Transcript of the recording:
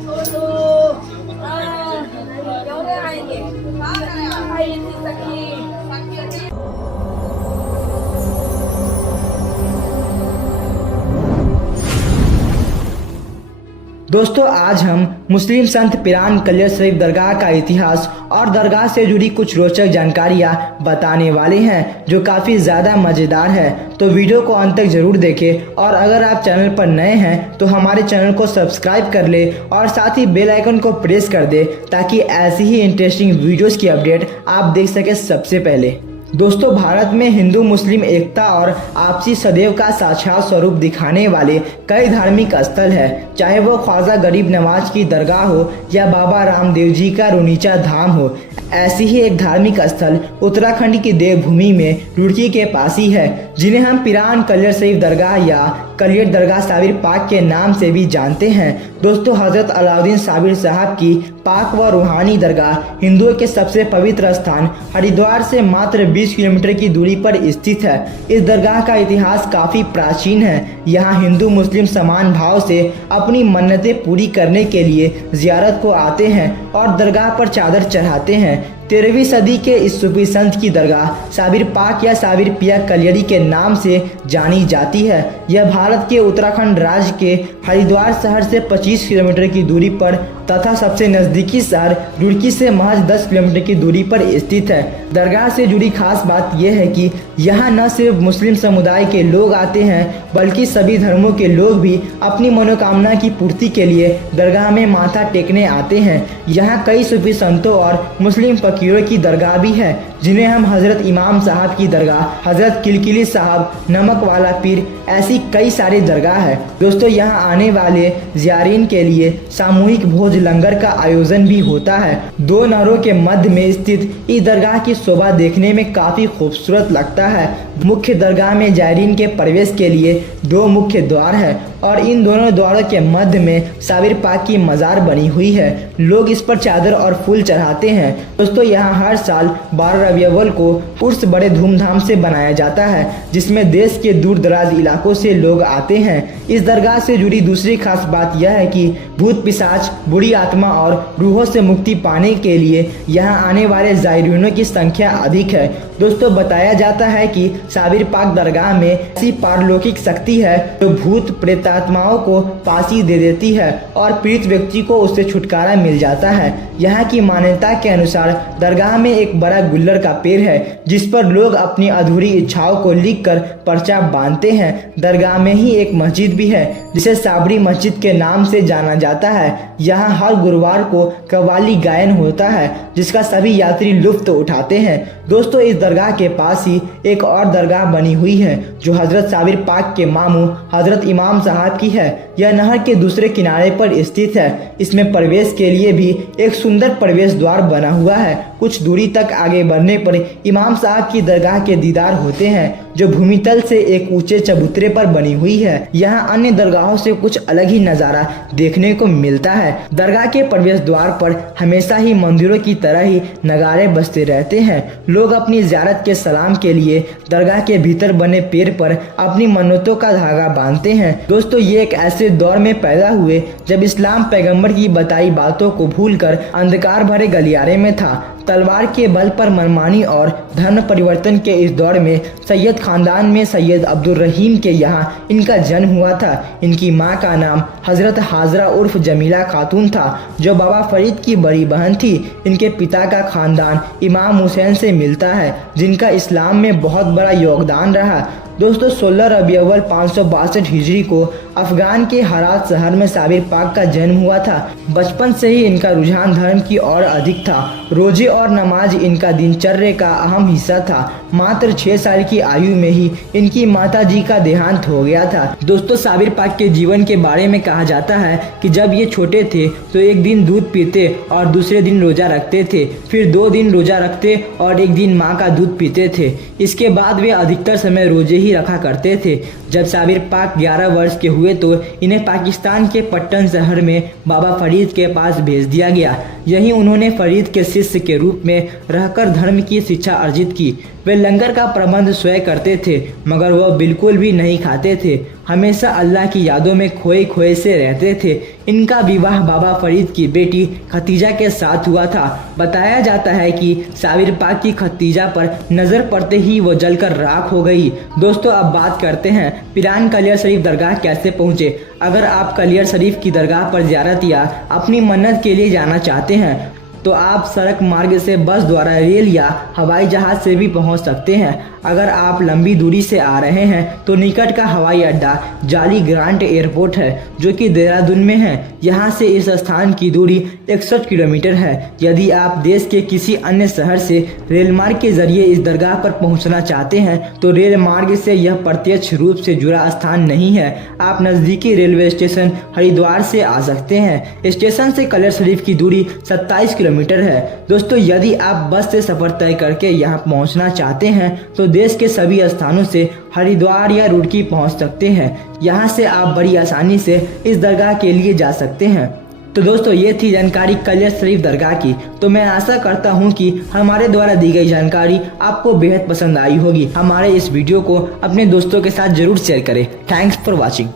क्यों नहीं आएंगे? भाई इतनी सखी दोस्तों, आज हम मुस्लिम संत पीरान कलियर शरीफ दरगाह का इतिहास और दरगाह से जुड़ी कुछ रोचक जानकारियां बताने वाले हैं जो काफ़ी ज़्यादा मज़ेदार है। तो वीडियो को अंत तक जरूर देखें और अगर आप चैनल पर नए हैं तो हमारे चैनल को सब्सक्राइब कर ले और साथ ही बेल आइकन को प्रेस कर दे ताकि ऐसी ही इंटरेस्टिंग वीडियोज़ की अपडेट आप देख सकें सबसे पहले। दोस्तों, भारत में हिंदू मुस्लिम एकता और आपसी सदैव का साक्षात स्वरूप दिखाने वाले कई धार्मिक स्थल है, चाहे वो ख्वाजा गरीब नवाज की दरगाह हो या बाबा रामदेव जी का रुनीचा धाम हो। ऐसी ही एक धार्मिक स्थल उत्तराखंड की देवभूमि में रुड़की के पास ही है, जिन्हें हम पीरान कलियर शरीफ दरगाह या कलियर दरगाह साबिर पाक के नाम से भी जानते हैं। दोस्तों, हजरत अलाउद्दीन साबिर साहब की पाक व रूहानी दरगाह हिंदुओं के सबसे पवित्र स्थान हरिद्वार से मात्र 20 किलोमीटर की दूरी पर स्थित है। इस दरगाह का इतिहास काफ़ी प्राचीन है। यहाँ हिंदू मुस्लिम समान भाव से अपनी मन्नतें पूरी करने के लिए जियारत को आते हैं और दरगाह पर चादर चढ़ाते हैं। 13वीं सदी के इस सूफी संत की दरगाह साबिर पाक या साबिर पिया कलियरी के नाम से जानी जाती है। यह भारत के उत्तराखंड राज्य के हरिद्वार शहर से 25 किलोमीटर की दूरी पर तथा सबसे नज़दीकी शहर रुड़की से महज 10 किलोमीटर की दूरी पर स्थित है। दरगाह से जुड़ी खास बात यह है कि यहाँ न सिर्फ मुस्लिम समुदाय के लोग आते हैं बल्कि सभी धर्मों के लोग भी अपनी मनोकामना की पूर्ति के लिए दरगाह में माथा टेकने आते हैं। यहाँ कई सूफी संतों और मुस्लिम फकीरों की दरगाह भी है, जिन्हें हम हजरत इमाम साहब की दरगाह, हजरत किलकिली साहब, नमक वाला पीर, ऐसी कई सारी दरगाह है। दोस्तों, यहाँ आने वाले ज़ायरीन के लिए सामूहिक भोज लंगर का आयोजन भी होता है। दो नहरों के मध्य में स्थित इस दरगाह की शोभा देखने में काफ़ी खूबसूरत लगता है। मुख्य दरगाह में ज़ायरीन के प्रवेश के लिए 2 मुख्य द्वार है और इन दोनों द्वारों के मध्य में साबिर पाक की मज़ार बनी हुई है। लोग इस पर चादर और फूल चढ़ाते हैं। दोस्तों, यहाँ हर साल 12 रबी अव्वल को उर्स बड़े धूमधाम से बनाया जाता है, जिसमें देश के दूर दराज इलाकों से लोग आते हैं। इस दरगाह से जुड़ी दूसरी खास बात यह है कि भूत पिशाच, बुरी आत्मा और रूहों से मुक्ति पाने के लिए यहाँ आने वाले ज़ायरीनों की संख्या अधिक है। दोस्तों, बताया जाता है कि साबिर पाक दरगाह में ऐसी पारलौकिक शक्ति है जो भूत प्रेतात्माओं को फांसी दे देती है और पीड़ित व्यक्ति को उससे छुटकारा मिल जाता है। यहाँ की मान्यता के अनुसार दरगाह में एक बड़ा गुल्लर का पेड़ है, जिस पर लोग अपनी अधूरी इच्छाओं को लिखकर पर्चा बांधते हैं। दरगाह में ही एक मस्जिद भी है, जिसे साबरी मस्जिद के नाम से जाना जाता है। यहाँ हर गुरुवार को कव्वाली गायन होता है, जिसका सभी यात्री लुत्फ उठाते हैं। दोस्तों, इस दरगाह के पास ही एक और दरगाह बनी हुई है जो हजरत साबिर पाक के मामू हजरत इमाम साहब की है। यह नहर के दूसरे किनारे पर स्थित है। इसमें प्रवेश के लिए भी एक सुंदर प्रवेश द्वार बना हुआ है। कुछ दूरी तक आगे बढ़ने पर इमाम साहब की दरगाह के दीदार होते हैं, जो भूमितल से एक ऊंचे चबूतरे पर बनी हुई है। यहाँ अन्य दरगाहों से कुछ अलग ही नज़ारा देखने को मिलता है। दरगाह के प्रवेश द्वार पर हमेशा ही मंदिरों की तरह ही नगाड़े बजते रहते हैं। लोग अपनी ज़ियारत के सलाम के लिए दरगाह के भीतर बने पेड़ पर अपनी मन्नतों का धागा बांधते हैं। दोस्तों, ये एक ऐसे दौर में पैदा हुए जब इस्लाम पैगंबर की बताई बातों को भूलकर अंधकार भरे गलियारे में था। तलवार के बल पर मनमानी और धर्म परिवर्तन के इस दौर में सैयद खानदान में सैयद अब्दुल रहीम के यहाँ इनका जन्म हुआ था। इनकी माँ का नाम हजरत हाजरा उर्फ जमीला खातून था, जो बाबा फरीद की बड़ी बहन थी। इनके पिता का खानदान इमाम हुसैन से मिलता है, जिनका इस्लाम में बहुत बड़ा योगदान रहा। दोस्तों, 16 रबी अव्वल 562 हिजरी को अफगान के हरात शहर में साबिर पाक का जन्म हुआ था। बचपन से ही इनका रुझान धर्म की ओर अधिक था। रोजे और नमाज इनका दिनचर्या का अहम हिस्सा था। मात्र 6 साल की आयु में ही इनकी माता जी का देहांत हो गया था। दोस्तों, साबिर पाक के जीवन के बारे में कहा जाता है कि जब ये छोटे थे तो एक दिन दूध पीते और दूसरे दिन रोजा रखते थे, फिर 2 दिन रोजा रखते और एक दिन माँ का दूध पीते थे। इसके बाद वे अधिकतर समय रोजे ही रखा करते थे। जब साबिर पाक 11 वर्ष के हुए तो इन्हें पाकिस्तान के पट्टन शहर में बाबा फरीद के पास भेज दिया गया। यहीं उन्होंने फरीद के शिष्य के रूप में रहकर धर्म की शिक्षा अर्जित की। वे लंगर का प्रबंध स्वयं करते थे, मगर वह बिल्कुल भी नहीं खाते थे। हमेशा अल्लाह की यादों में खोए खोए से रहते थे। इनका विवाह बाबा फरीद की बेटी खतीजा के साथ हुआ था। बताया जाता है कि साबिर पाक की खतीजा पर नजर पड़ते ही वो जलकर राख हो गई। दोस्तों अब बात करते हैं पिरान कलियर शरीफ दरगाह कैसे पहुंचे। अगर आप कलियर शरीफ की दरगाह पर ज़ियारत या अपनी मन्नत के लिए जाना चाहते हैं तो आप सड़क मार्ग से बस द्वारा, रेल या हवाई जहाज से भी पहुंच सकते हैं। अगर आप लंबी दूरी से आ रहे हैं तो निकट का हवाई अड्डा जाली ग्रांट एयरपोर्ट है जो कि देहरादून में है। यहां से इस स्थान की दूरी 61 किलोमीटर है। यदि आप देश के किसी अन्य शहर से रेल मार्ग के जरिए इस दरगाह पर पहुंचना चाहते हैं तो रेल मार्ग से यह प्रत्यक्ष रूप से जुड़ा स्थान नहीं है। आप नज़दीकी रेलवे स्टेशन हरिद्वार से आ सकते हैं। स्टेशन से कलियर शरीफ की दूरी 27 किलोमीटर है। दोस्तों यदि आप बस से सफर तय करके यहाँ पहुँचना चाहते हैं तो देश के सभी स्थानों से हरिद्वार या रुड़की पहुंच सकते हैं। यहां से आप बड़ी आसानी से इस दरगाह के लिए जा सकते हैं। तो दोस्तों ये थी जानकारी कलियर शरीफ दरगाह की। तो मैं आशा करता हूं कि हमारे द्वारा दी गई जानकारी आपको बेहद पसंद आई होगी। हमारे इस वीडियो को अपने दोस्तों के साथ जरूर शेयर करें। Thanks for watching.